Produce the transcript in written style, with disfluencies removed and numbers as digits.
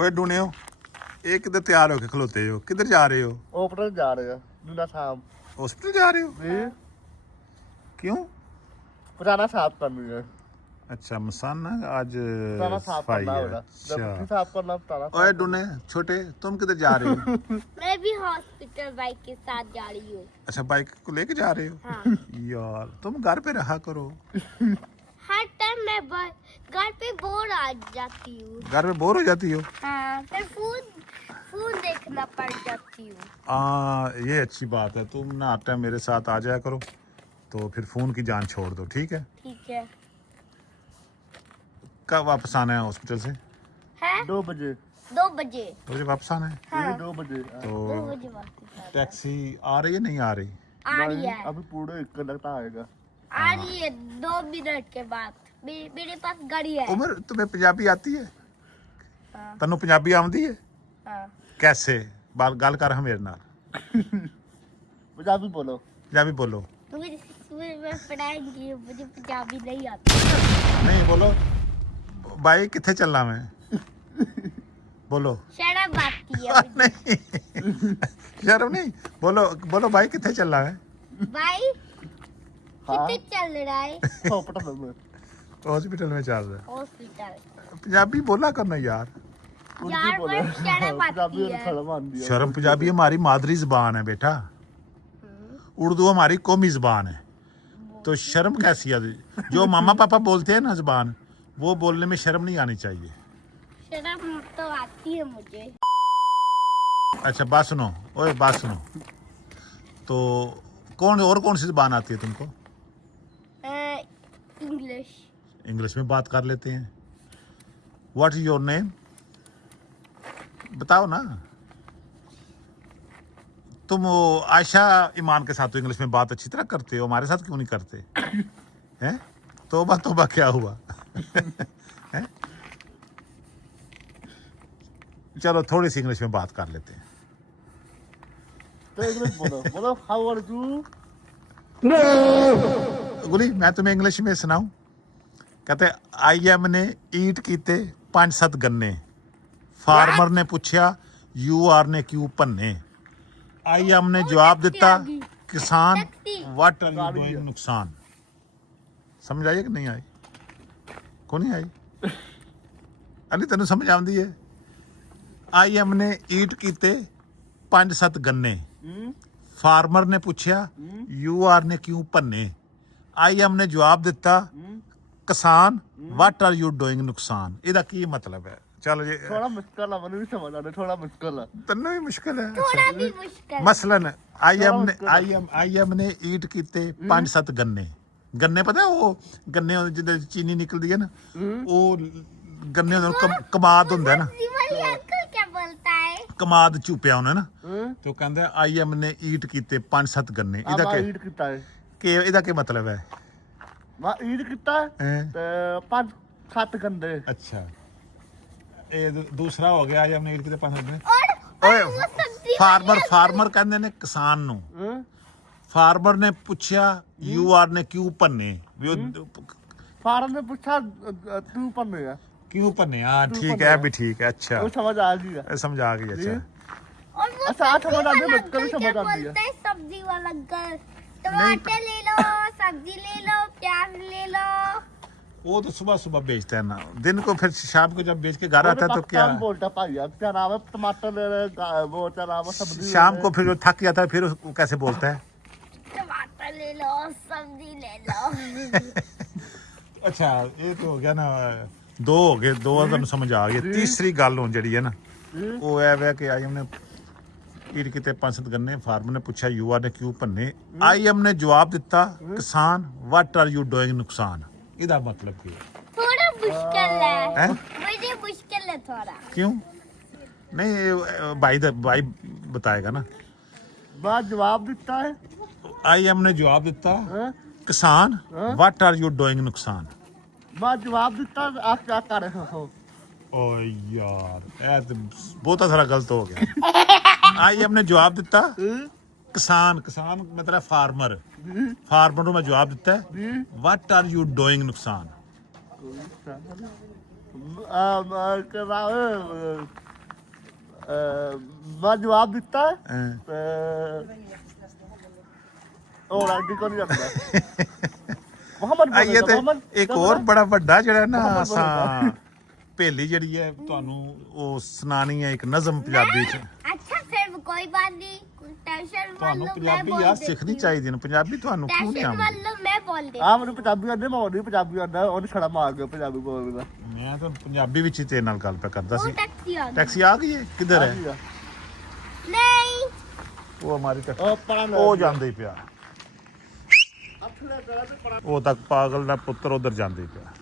ਓਏ ਡੂਣਿਓ ਇਹ ਕਿੱਧਰ ਤਿਆਰ ਹੋ ਕੇ ਖਲੋਤੇ ਹੋ? ਕਿੱਧਰ ਜਾ ਰਹੇ ਹੋ? ਹੋਸਪਿਟਲ ਜਾ ਰਹੇ ਆ ਦੂਨਾ ਸਾਹਿਬ हॉस्पिटल जा रहे हो? क्यों? ਪੁਰਾਣਾ ਸਾਫ ਕਰਨੀ ਹੈ अच्छा मसाना आज ਪੁਰਾਣਾ ਸਾਫ सफाई ਕਰਨਾ है। ਹੋਣਾ अच्छा जब साफ करना पुराना ओए डूने छोटे तुम किधर जा रहे हो? मैं भी हॉस्पिटल बाइक के साथ जा रही हूँ। अच्छा बाइक को लेके जा रहे हो? हाँ। यार तुम घर पे रहा करो। हर टाइम मैं घर पे बोर आ जाती हूँ। घर में बोर हो जाती हो? हाँ, फिर फोन देखना पड़ जाती हूँ। ये अच्छी बात है, तुम ना हर टाइम मेरे साथ आ जाया करो तो फिर फोन की जान छोड़ दो, ठीक है? ठीक है। कब वापस आना है हॉस्पिटल से? है 2 बजे 2 बजे। मुझे वापस आना है हाँ, 2 बजे तो 2 बजे वापस टैक्सी आ रही है नहीं आ रही? आ रही है। अभी पूरे 1 घंटा आएगा आ रही है 2 मिनट के बाद। मेरे पास गाड़ी है। उमर तुम्हें पंजाबी आती है? हाँ, तन्नू पंजाबी आती है? हाँ। कैसे बाल गल कर हम मेरे नाल पंजाबी बोलो पंजाबी बोलो। मुझे मैं पढ़ाएंगी, मुझे पंजाबी नहीं आती। नहीं बोलो भाई किथे चलना मैं बोलो। शर्म आती है मुझे। नहीं शर्म नहीं, बोलो बोलो भाई किथे चलना है? भाई हाँ कितने चल रहा है? हॉस्पिटल में हॉस्पिटल में चल रहा हॉस्पिटल। है। पंजाबी बोला करना यार। उर्दू यार बोलो पर शर्म आती पंजाबी और है। शर्म आती है शर्म पंजाबी हमारी मादरी जबान है बेटा, उर्दू हमारी कौमी जबान है, तो शर्म कैसी है? जो मामा पापा बोलते हैं ना जबान, वो बोलने में शर्म नहीं आनी चाहिए। शर्म तो आती है मुझे। अच्छा बात सुनो, ओए बात सुनो, तो कौन सी जबान आती है तुमको? इंग्लिश। इंग्लिश में बात कर लेते हैं। What is your name? बताओ ना। तुम वो आयशा ईमान के साथ तो इंग्लिश में बात अच्छी तरह करते हो, हमारे साथ क्यों नहीं करते हैं? तोबा तोबा क्या हुआ? हैं? चलो थोड़ी सी इंग्लिश में बात कर लेते हैं। तो इंग्लिश बोलो बोलो हाउ आर यू गुली मैं तुम्हें इंग्लिश में सुनाऊं? कहते आई एम ने ईट कीते 5-7 गन्ने, फार्मर ने पूछा यू आर ने क्यों भन्ने, आई एम ने जवाब दिता किसान वाट आर यू डूइंग नुकसान। समझ आई कि नहीं आई? को नहीं आई? अली तेन समझ आती है? आई एम ने ईट कीते 5-7 गन्ने, फार्मर ने पूछा यू आर ने क्यों भन्ने, आई एम ने जवाब दिता किसान वाट आर यू डूइंग नुकसान। ਇਹਦਾ ਕੀ ਮਤਲਬ ਹੈ? चल जी थोड़ा मुश्किल है मैंने भी समझ आना थोड़ा मुश्किल है तन्नू भी मुश्किल है। थोड़ा भी मुश्किल। मसलन आई एम ने ईट कीते 5-7 गन्ने, गन्ने पता है वो गन्ने जिदे चीनी निकलदी है ना, वो गन्ने ਦਾ ਕਮਾਦ ਹੁੰਦਾ ਹੈ ਨਾ, शिवाली अंकल क्या बोलता है? ਕਮਾਦ ਚੁੱਪਿਆ ਉਹਨੇ ਨਾ, ਤੇ ਉਹ ਕਹਿੰਦਾ ਆਈ ਐਮ ਨੇ ਈਟ ਕੀਤੇ 5-7 ਗੰਨੇ। अब ਇਹਦਾ ईद किता है ਕੀ ਇਹਦਾ ਕੀ ਮਤਲਬ ਹੈ? मैं ईद किता है हैं? ते 5-7 गंदे अच्छा ਇਹ ਦੂਸਰਾ ਹੋ ਗਿਆ ਆਈ ਐਮ ਨੇ ਈਟ ਕੀਤੇ 5-7 ਗੰਨੇ। और वो सब्जी ਫਾਰਮਰ ਕਹਿੰਦੇ ਨੇ ਕਿਸਾਨ ਨੂੰ, ਫਾਰਮਰ ਨੇ ਪੁੱਛਿਆ ਯੂ ਆਰ ਨੇ ਕਿਉਂ ਭੰਨੇ, ਵੀ ਉਹ फार्म ने पूछा तू पन्ने है क्यों भन्ने? हाँ ठीक है भी ठीक है। अच्छा वो समझ आ गई ये समझ आ गई। अच्छा और वो अच्छा, आज समझ आ गया, सब्जी वाला बचपन में अंकल समझ क्या आ गई है। बोलता है? सब्जी वाला अंकल टमाटर ले लो, सब्जी ले लो, प्याज ले लो। वो तो सुबह सुबह बेचता है ना, दिन को फिर शाम को जब बेच के घर आता है तो क्या बोलता भाई अब क्या नाम है टमाटर ले ले वो क्या नाम है सब्जी ले शाम ले। को फिर वो थक जाता है फिर वो कैसे बोलता है? टमाटर ले लो, सब्जी ले लो। अच्छा ये तो हो गया ना, दो हो गए, दो ਤੁਹਾਨੂੰ ਸਮਝ ਆ ਗਈ। ਤੀਸਰੀ ਗੱਲ ਹੁਣ ਜਿਹੜੀ ਹੈ ਨਾ ਉਹ ਇਹ ਹੈ ਕਿ ਆਈ ਐਮ ਨੇ ਈਟ ਕੀਤੇ 5-7 ਗੰਨੇ, ਫਾਰਮਰ ਨੇ ਪੁੱਛਿਆ ਯੂ ਆਰ ਨੇ ਕਿਉਂ ਭੰਨੇ, ਆਈ ਐਮ ਨੇ ਜਵਾਬ ਦਿੱਤਾ ਕਿਸਾਨ ਵਾਟ ਆਰ ਯੂ ਡੂਇੰਗ ਨੁਕਸਾਨ। ਇਹਦਾ ਮਤਲਬ ਕੀ ਹੈ? थोड़ा मुश्किल है, हैं? मुझे मुश्किल है थोड़ा। क्यों नहीं? ये भाई बताएगा ना। बात जवाब देता है आई एम ने जवाब दिता हैं? किसान वाट आर यू डूइंग नुकसान। बात जवाब देता है आप क्या कर रहे हो? ओ यार ਇਹ ਤੇ ਬਹੁਤਾ ਸਾਰਾ ਗਲਤ ਹੋ ਗਿਆ। आई एम ने जवाब दिता किसान मतलब फार्मर, फार्मर ਨੂੰ ਮੈਂ ਜਵਾਬ ਦਿੱਤਾ वाट आर यू डूइंग नुकसान। ਮੈਂ ਜਵਾਬ ਦਿੱਤਾ ਹਾਂ। ਤੇ ਉਹ ਅੱਗੇ ਕੋਈ ਨਹੀਂ ਜਾਂਦਾ ਮੁਹੰਮਦ ਆਈਏ ਤੇ ਮੁਹੰਮਦ ਇੱਕ ਹੋਰ ਬੜਾ ਵੱਡਾ ਜਿਹੜਾ ਨਾ ਮੁਹੰਮਦ ਅਸਾਂ ਭੇਲੀ ਜਿਹੜੀ ਹੈ ਤੁਹਾਨੂੰ ਉਹ ਸੁਣਾਣੀ ਹੈ ਇੱਕ ਨਜ਼ਮ ਪੰਜਾਬੀ ਚ अच्छा फिर कोई बात नहीं टेंशन मत ਤੁਹਾਨੂੰ लो मैं ਪੰਜਾਬੀ बोल ਯਾਰ देती ਸਿੱਖਣੀ हूँ। ਚਾਹੀਦੀ ਨੇ ਪੰਜਾਬੀ ਤੁਹਾਨੂੰ ਕਿਉਂ ਨਹੀਂ टेंशन मत ਆਉਂਦੀ लो मैं बोल देती ਆ ਮੈਨੂੰ ਪੰਜਾਬੀ ਆਉਂਦੇ ਮੈਂ ਉਹਨੂੰ ਪੰਜਾਬੀ ਆਉਂਦਾ ਉਹਨੂੰ ਛੜਾ ਮਾਰ ਕੇ ਪੰਜਾਬੀ ਬੋਲਦਾ ਮੈਂ ਤਾਂ ਪੰਜਾਬੀ ਵਿੱਚ ਹੀ ਤੇਰੇ ਨਾਲ ਗੱਲ ਕਰਦਾ हूँ। ਸੀ वो टैक्सी आ गई ਟੈਕਸੀ ਆ ਗਈ ਹੈ ਕਿੱਧਰ ਹੈ नहीं ਉਹ ਹਮਾਰੀ ਟੈਕਸੀ ਉਹ ਪਰਾਂ ਉਹ ਜਾਂਦੇ ਹੀ ਪਿਆ ਉਹ ਤੱਕ ਪਾਗਲ ਦਾ ਪੁੱਤਰ ਉਧਰ ਜਾਂਦੇ ਹੀ ਪਿਆ